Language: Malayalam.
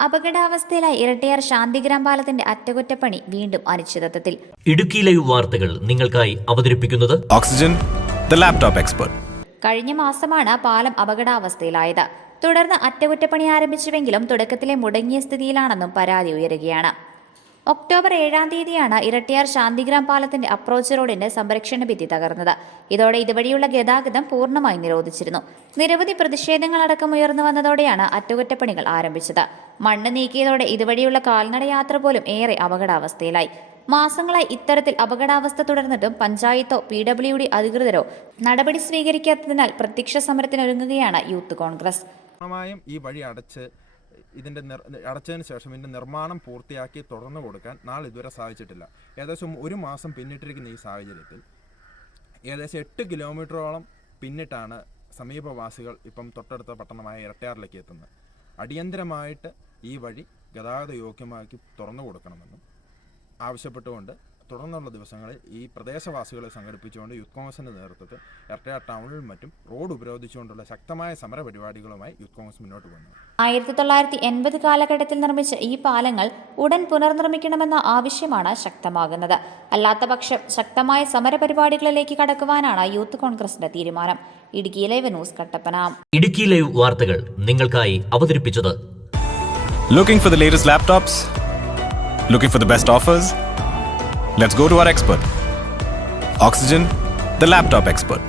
അപകടാവസ്ഥയിലായ ഇരട്ടിയാർ ശാന്തിഗ്രാം പാലത്തിന്റെ അറ്റകുറ്റപ്പണി വീണ്ടും അനിശ്ചിതത്വത്തിൽ ഇടുക്കി ലൈവ് വാർത്തകൾ നിങ്ങൾക്കായി അവതരിപ്പിക്കുന്നത് ഓക്സിജൻ ദ ലാപ്ടോപ്പ് എക്സ്പെർട്ട് കഴിഞ്ഞ മാസമാണ് പാലം അപകടാവസ്ഥയിലായത്. തുടർന്ന് അറ്റകുറ്റപ്പണി ആരംഭിച്ചുവെങ്കിലും തുടക്കത്തിലെ മുടങ്ങിയ സ്ഥിതിയിലാണെന്നും പരാതി ഉയരുകയാണ്. ഒക്ടോബർ ഏഴാം തീയതിയാണ് ഇരട്ടിയാർ ശാന്തിഗ്രാം പാലത്തിന്റെ അപ്രോച്ച് റോഡിന്റെ സംരക്ഷണ ഭിത്തി തകർന്നത്. ഇതോടെ ഇതുവഴിയുള്ള ഗതാഗതം പൂർണമായി നിരോധിച്ചിരുന്നു. നിരവധി പ്രതിഷേധങ്ങളടക്കം ഉയർന്നു വന്നതോടെയാണ് അറ്റകുറ്റപ്പണികൾ ആരംഭിച്ചത്. മണ്ണ് നീക്കിയതോടെ ഇതുവഴിയുള്ള കാൽനട യാത്ര പോലും ഏറെ അപകടാവസ്ഥയിലായി. മാസങ്ങളായി ഇത്തരത്തിൽ അപകടാവസ്ഥ തുടർന്നിട്ടും പഞ്ചായത്തോ പി ഡബ്ല്യു ഡി അധികൃതരോ നടപടി സ്വീകരിക്കാത്തതിനാൽ പ്രത്യക്ഷ സമരത്തിനൊരുങ്ങുകയാണ് യൂത്ത് കോൺഗ്രസ്. ഈ വഴി അടച്ച് ഇതിന്റെ അടച്ചതിന് ശേഷം ഇതിന്റെ നിർമ്മാണം പൂർത്തിയാക്കി തുടർന്ന് കൊടുക്കാൻ നാളെ ഇതുവരെ സാധിച്ചിട്ടില്ല. ഏകദേശം ഒരു മാസം പിന്നിട്ടിരിക്കുന്ന ഈ സാഹചര്യത്തിൽ ഏകദേശം എട്ട് കിലോമീറ്ററോളം പിന്നിട്ടാണ് സമീപവാസികൾ ഇപ്പം തൊട്ടടുത്ത പട്ടണമായ ഇരട്ടയാറിലേക്ക് എത്തുന്നത്. അടിയന്തരമായിട്ട് ഈ വഴി ഗതാഗത യോഗ്യമാക്കി തുറന്നു കൊടുക്കണമെന്നും ആവശ്യപ്പെട്ടുകൊണ്ട് തുടർന്നുള്ള ദിവസങ്ങളിൽ ഈ പ്രദേശവാസികളെ സംഘടിപ്പിച്ചുകൊണ്ട് യൂത്ത് കോൺഗ്രസിന്റെ നേതൃത്വത്തിൽ എർട്ടയ ടൗണിലും മറ്റും റോഡ് ഉപരോധിച്ചുകൊണ്ടുള്ള ശക്തമായ സമര പരിപാടികളുമായി യൂത്ത് കോൺഗ്രസ് മുന്നോട്ട് വന്നു ആയിരത്തി തൊള്ളായിരത്തി എൺപത് കാലഘട്ടത്തിൽ നിർമ്മിച്ച ഈ പാലങ്ങൾ ഉടൻ പുനർനിർമ്മിക്കണമെന്ന ആവശ്യമാണ് ശക്തമാകുന്നത് അല്ലാത്തപക്ഷം ശക്തമായ സമരപരിപാടികളിലേക്ക് കടക്കുവാനാണ് യൂത്ത് കോൺഗ്രസിന്റെ തീരുമാനം Idukki live news Kattappana Idukki live വാർത്തകൾ നിങ്ങൾക്കായി അവതരിപ്പിച്ചത് Looking for the latest laptops? Looking for the best offers? Let's go to our expert. Oxygen, the laptop expert.